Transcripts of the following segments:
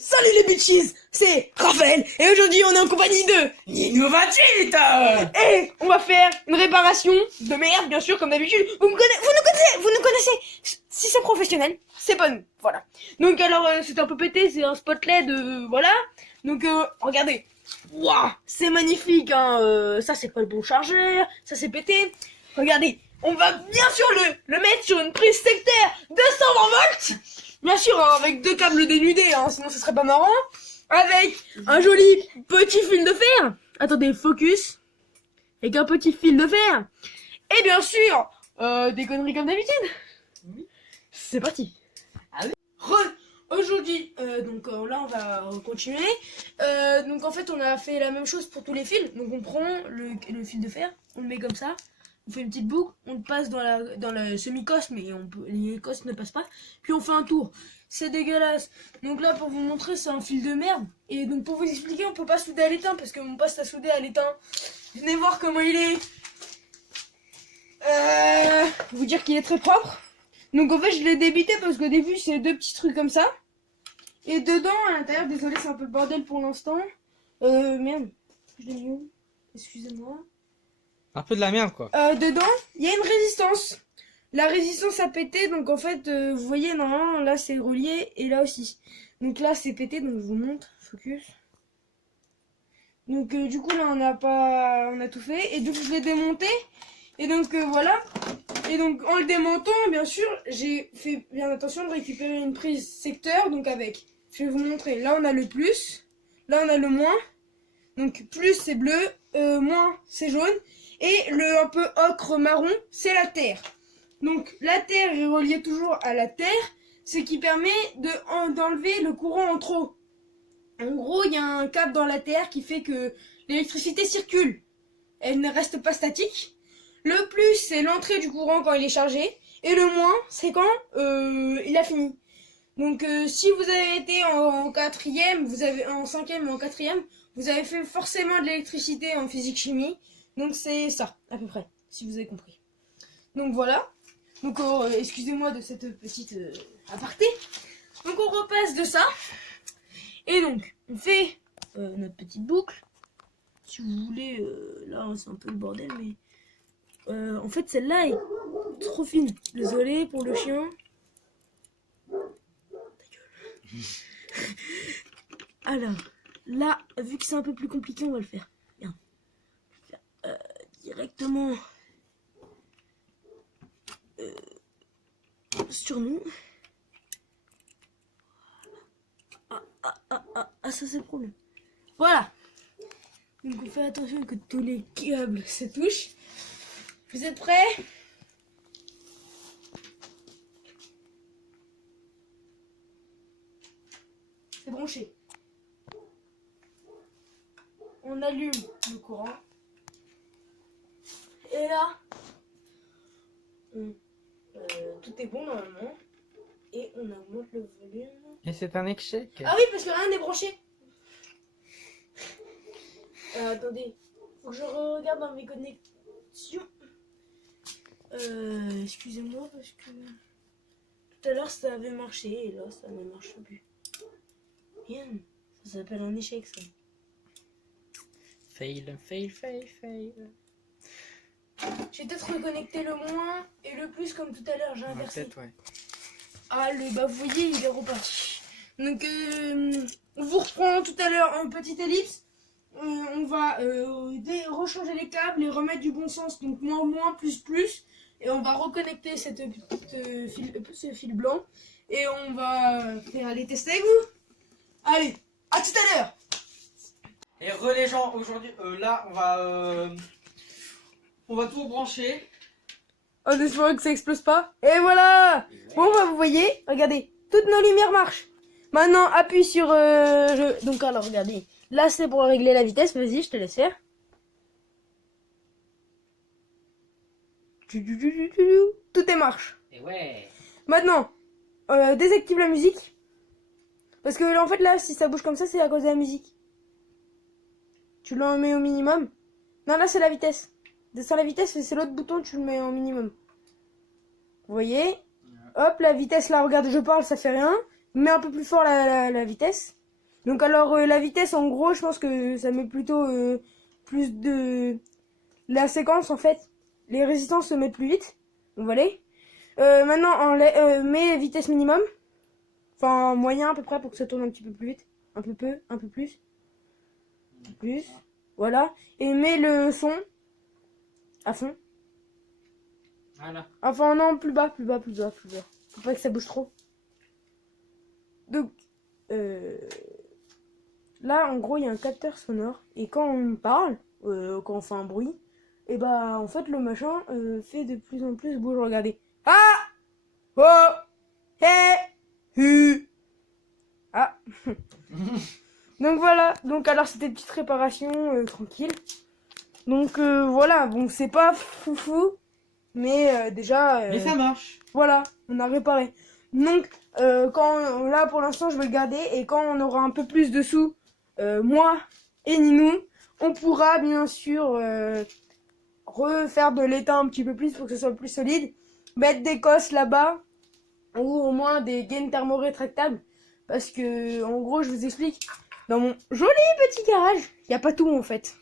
Salut les bitches, c'est Raphaël et aujourd'hui on est en compagnie de Nino 28. Et on va faire une réparation de merde bien sûr comme d'habitude. Vous nous connaissez. Si c'est professionnel, c'est pas nous. Voilà. Donc alors c'est un peu pété, c'est un spot LED, voilà. Donc regardez. Waouh, c'est magnifique hein. Ça c'est pas le bon chargeur, ça c'est pété. Regardez, on va bien sûr le mettre sur une prise sectaire 220 volts. Bien sûr, hein, avec deux câbles dénudés, hein, sinon ce serait pas marrant. Avec un joli petit fil de fer. Attendez, focus. Avec un petit fil de fer. Et bien sûr, des conneries comme d'habitude. Oui. C'est parti. Ah oui. Aujourd'hui, donc là on va continuer. Donc en fait on a fait la même chose pour tous les fils. Donc on prend le fil de fer, on le met comme ça. On fait une petite boucle, on le passe dans la semi-cosse, mais les cosses ne passent pas. Puis on fait un tour. C'est dégueulasse. Donc là, pour vous montrer, c'est un fil de merde. Et donc pour vous expliquer, on peut pas souder à l'étain, parce que mon poste a soudé à l'étain. Venez voir comment il est. Vous dire qu'il est très propre. Donc en fait, je l'ai débité, parce qu'au début, c'est deux petits trucs comme ça. Et dedans, à l'intérieur, désolé, c'est un peu le bordel pour l'instant. Merde, je l'ai mis où? Excusez-moi. Un peu de la merde quoi. Dedans, il y a une résistance. La résistance a pété, donc en fait, vous voyez, normalement, là c'est relié et là aussi. Donc là c'est pété, donc je vous montre, focus. Donc du coup là on a tout fait et donc je l'ai démonté. Et donc voilà. Et donc en le démontant, bien sûr, j'ai fait bien attention de récupérer une prise secteur, donc avec. Je vais vous montrer. Là on a le plus, là on a le moins. Donc plus c'est bleu, moins c'est jaune. Et le un peu ocre marron, c'est la terre. Donc la terre est reliée toujours à la terre, ce qui permet d'enlever le courant en trop. En gros, il y a un câble dans la terre qui fait que l'électricité circule. Elle ne reste pas statique. Le plus, c'est l'entrée du courant quand il est chargé. Et le moins, c'est quand il a fini. Donc si vous avez été en quatrième, en cinquième ou en quatrième, vous avez fait forcément de l'électricité en physique-chimie. Donc c'est ça, à peu près, si vous avez compris. Donc voilà. Donc excusez-moi de cette petite aparté. Donc on repasse de ça. Et donc, on fait notre petite boucle. Si vous voulez, là c'est un peu le bordel, mais en fait celle-là est trop fine. Désolé pour le chien. Ta gueule. Alors, là, vu que c'est un peu plus compliqué, on va le faire. Bien. Directement sur nous. Ah, ça c'est le problème. Voilà. Donc on fait attention que tous les câbles se touchent. Vous êtes prêts? C'est branché. On allume le courant. Et là, tout est bon normalement. Et on augmente le volume. Et c'est un échec. Ah oui, parce que rien n'est branché. Attendez, faut que je regarde dans mes connexions. Excusez-moi parce que tout à l'heure ça avait marché et là ça ne marche plus. Bien, ça s'appelle un échec ça. Fail, fail, fail, fail. J'ai peut-être reconnecté le moins et le plus comme tout à l'heure, j'ai inversé. Peut-être, ouais. Ah, bah vous voyez, il est reparti. Donc, on vous reprend tout à l'heure en petite ellipse. On va rechanger les câbles et remettre du bon sens. Donc, moins, moins, plus, plus. Et on va reconnecter cette petite ce fil blanc. Et on va faire les tests avec vous. Allez, à tout à l'heure. Et les gens, aujourd'hui, là, on va tout brancher. En espérant que ça explose pas. Et voilà. Bon, bah, vous voyez, regardez, toutes nos lumières marchent. Maintenant, appuie sur Donc alors, regardez. Là, c'est pour régler la vitesse. Vas-y, je te laisse faire. Tout est marche. Et ouais. Maintenant, désactive la musique. Parce que en fait, là, si ça bouge comme ça, c'est à cause de la musique. Tu l'en mets au minimum. Non, là, c'est la vitesse. Descends la vitesse, c'est l'autre bouton, tu le mets en minimum. Vous voyez? Hop, la vitesse, là, regarde, je parle, ça fait rien. Mets un peu plus fort la vitesse. Donc alors la vitesse en gros je pense que ça met plutôt plus de... La séquence en fait, les résistances se mettent plus vite. Donc voilà. Maintenant on met vitesse minimum. Enfin moyen à peu près pour que ça tourne un petit peu plus vite. Un peu plus. Plus. Voilà. Et mets le son à fond. Voilà. Enfin non, plus bas. Faut pas que ça bouge trop. Donc là en gros il y a un capteur sonore. Et quand on parle, quand on fait un bruit, et bah en fait le machin fait de plus en plus bouger. Regardez. Ah oh hé hu. Ah. Donc voilà, donc alors c'était une petite réparation tranquille. Donc voilà, bon c'est pas foufou, mais déjà Mais ça marche. voilà, on a réparé. Donc là pour l'instant je vais le garder et quand on aura un peu plus de sous, moi et Ninou, on pourra bien sûr refaire de l'étain un petit peu plus pour que ce soit plus solide, mettre des cosses là-bas ou au moins des gaines thermorétractables parce que en gros je vous explique. Dans mon joli petit garage, il n'y a pas tout en fait.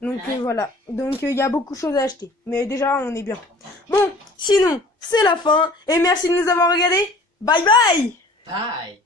Donc voilà. Donc il y a beaucoup de choses à acheter. Mais déjà, on est bien. Bon, sinon, c'est la fin. Et merci de nous avoir regardés. Bye bye. Bye.